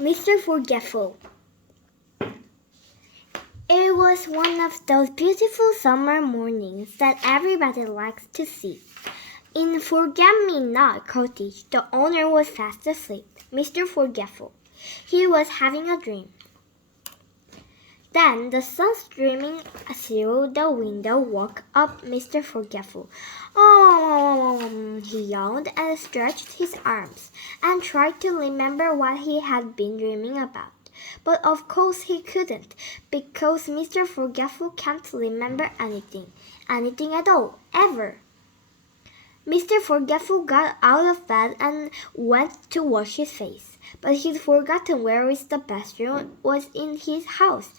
Mr. Forgetful. It was one of those beautiful summer mornings that everybody likes to see. In Forget-Me-Not Cottage, the owner was fast asleep, Mr. Forgetful. He was having a dream. Then the sun streaming through the window woke up Mr. Forgetful. Oh, he yawned and stretched his arms and tried to remember what he had been dreaming about. But of course he couldn't, because Mr. Forgetful can't remember anything at all, ever. Mr. Forgetful got out of bed and went to wash his face, but he'd forgotten where the bathroom was in his house.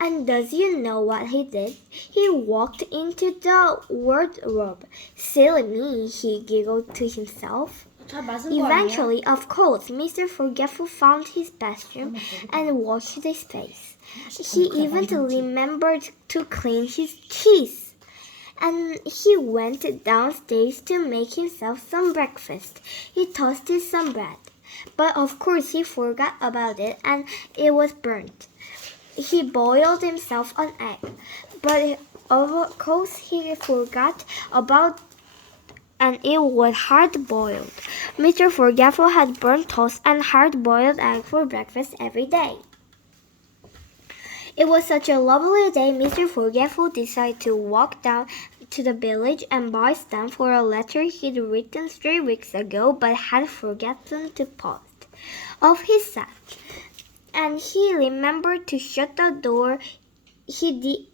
And does you know what he did? He walked into the wardrobe. Silly me, he giggled to himself. Eventually, of course, Mr. Forgetful found his bathroom and washed his face. He even remembered to clean his teeth. And he went downstairs to make himself some breakfast. He toasted some bread. But of course he forgot about it and it was burnt. He boiled himself an egg. But of course he forgot about and it was hard-boiled. Mr. Forgetful had burnt toast and hard-boiled egg for breakfast every day. It was such a lovely day, Mr. Forgetful decided to walk down to the village and buy stamps for a letter he'd written 3 weeks ago but had forgotten to post. Off he set, and he remembered to shut the door. He did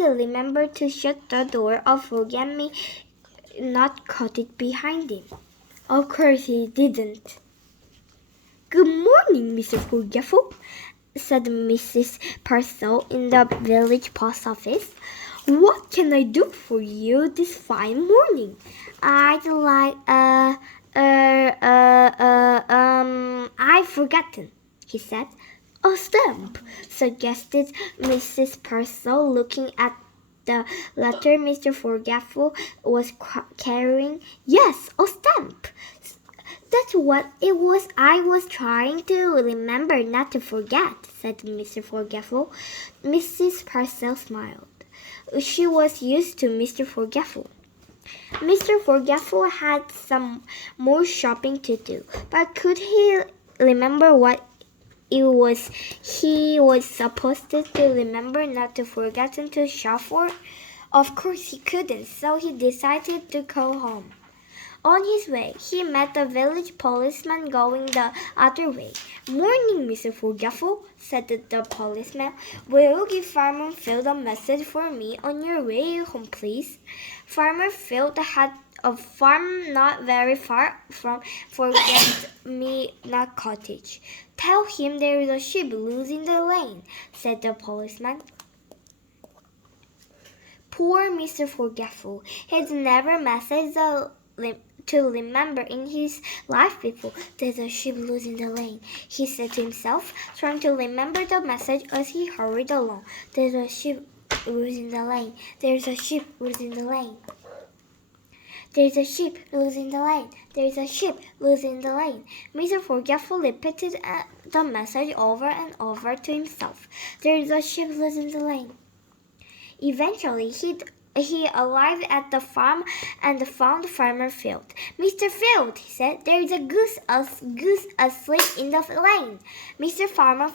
remember to shut the door of Forget-Me-Not Cottage behind him. Of course he didn't. "Good morning, Mr. Forgetful," said Mrs. Purcell in the village post office. "What can I do for you this fine morning?" "I'd like, I've forgotten," he said. "A stamp," suggested Mrs. Purcell, looking at the letter Mr. Forgetful was carrying. "Yes, a stamp. That's what it was I was trying to remember not to forget," said Mr. Forgetful. Mrs. Purcell smiled. She was used to Mr. Forgetful. Mr. Forgetful had some more shopping to do, but could he remember what it was he was supposed to remember not to forget to shop for? Of course he couldn't, so he decided to go home. On his way, he met the village policeman going the other way. "Morning, Mr. Forgetful," said the policeman. "Will you give Farmer Phil a message for me on your way home, please?" Farmer Phil had a farm not very far from Forget-Me-Not Cottage. "Tell him there is a sheep loose in the lane," said the policeman. Poor Mr. Forgetful. He'd never messaged to remember in his life before. "There's a sheep loose in the lane," he said to himself, trying to remember the message as he hurried along. "There's a sheep loose in the lane. There's a sheep loose in the lane. There's a sheep loose in the lane. There's a sheep loose in the lane." Mr. Forgetful repeated the message over and over to himself. "There's a sheep loose in the lane." Eventually, he arrived at the farm and found Farmer Field. "Mr. Field," he said, "there is a goose asleep in the lane." Mr. Farmer